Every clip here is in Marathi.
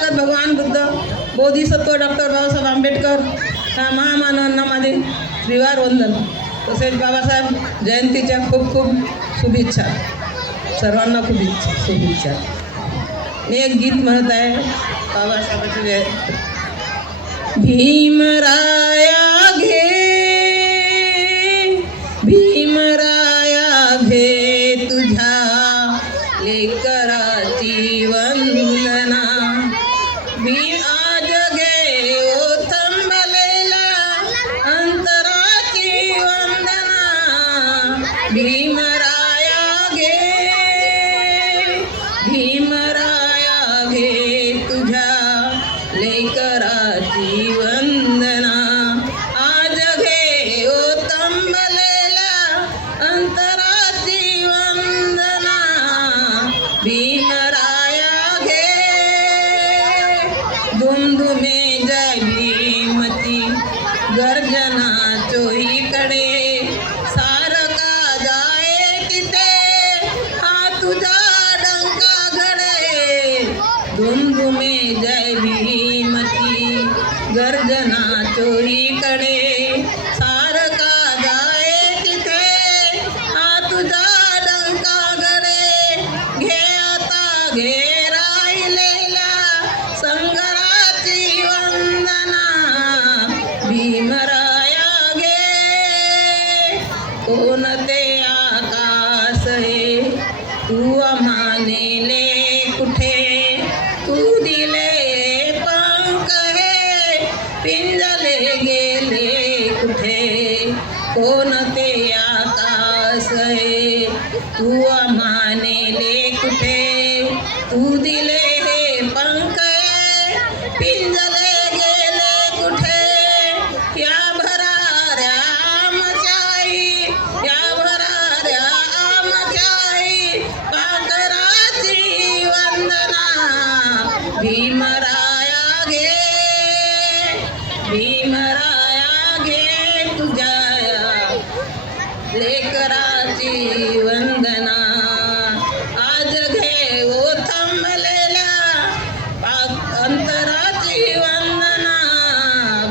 तथागत भगवान बुद्ध, बोधिसत्व डॉक्टर बाबासाहेब आंबेडकर ह्या महामानवांना माझे श्रीवार वंदन. तसेच बाबासाहेब जयंतीच्या खूप खूप शुभेच्छा. सर्वांना शुभेच्छा. मी एक गीत म्हणत आहे बाबासाहेबांची जय. भीमराया घे, भीमराया घे तुझ्या लेकराची वंदना. आज घे ओ थंबलेला अंतराची वंदना. भीमराया घे, भीमराया घे तुझ्या लेकराची वंदना. आज घे ओ थंबलेला अंतराची वंदना. भीमराया घे. धुमधुमे जय भीमती गर्जना चोहीकडे. सारका जाए तिथे हा तुझा डंका घडे. धुमधुमे जय भीमती गर्जना चोहीकडे. सारका जाए तिथे हा तुझा डंका घडे. घे आता घे राहिलेल्या संघराची वंदना. भीमराया घे. कोणते आकाश हे तू आम्हा नेले कुठे. तू दिले पंख हे पिंजले गेले कुठे. कोणते आकाश हे तू आम्हा नेले कुठे. तू दिले हे पंख पिंजले गेले कुठे. या भराऱ्या आमच्याई, या भराऱ्या आमच्याई पाखराची वंदना. भीमराया घे, भीमराया घे तुझ्या लेकराची वंदना. आज घे ओ थंबलेल्या अंतराची वंदना.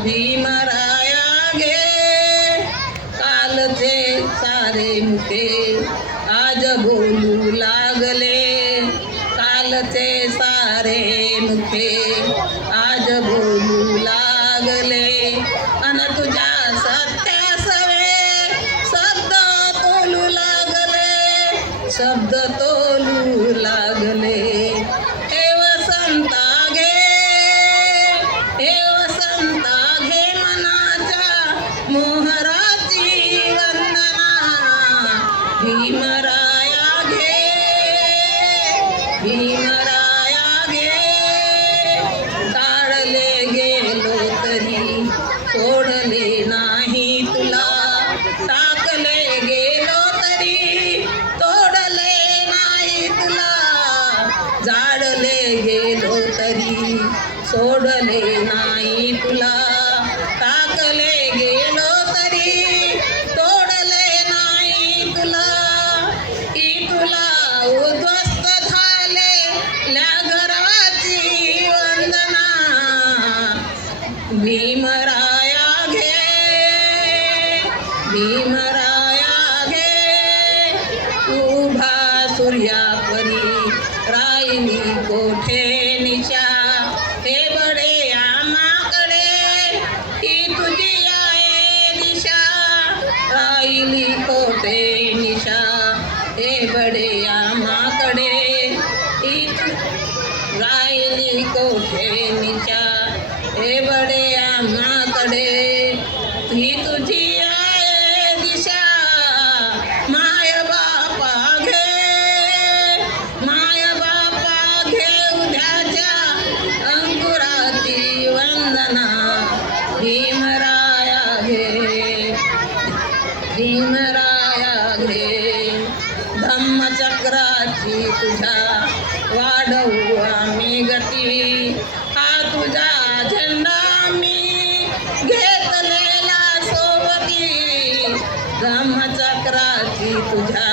भीमराया घे. कालचे सारे मुखे आज बोलू लागले. कालचे सारे मुखे आज बोलू लागले. अन तुझ्या सत्यासवे शब्द तोलू लागले. शब्द तोलू लागले. हे वसंता घे, हे वसंता घे मनाच्या मोहराची वंदना. भीमराया घे, भीमराया घे. काढले गेलो तरी सोडले नाही तुला. टाकले गेलो तरी तोडले नाही तुला. जाडले गेलो तरी सोडले नाही तुला. टाकले गेलो तरी तोडले नाही तुला. की तुला उद्ध्वस्त झाले ल्या घराची वंदना. भीमराया घे, भीमराया घे. उभा सूर्यापरी राहिली कोठे निशा. हे बडे आमाकडे ही तुझी आहे दिशा. राहिली कोठे निशा. हे बडे आमाकडे ही राहिली कोठे निशा. हे बडे आमाकडे ही तुझी आहे दिशा. माय बापा घे, माय बापा घे उद्याच्या अंकुराची वंदना. भीमराया घे, भीमराया घे. धम्मचक्राची तुझ्या वाढवू आम्ही गती. हा तुझा झेंडा मी घेतलेला सोबती. धम्मचक्राची तुझ्या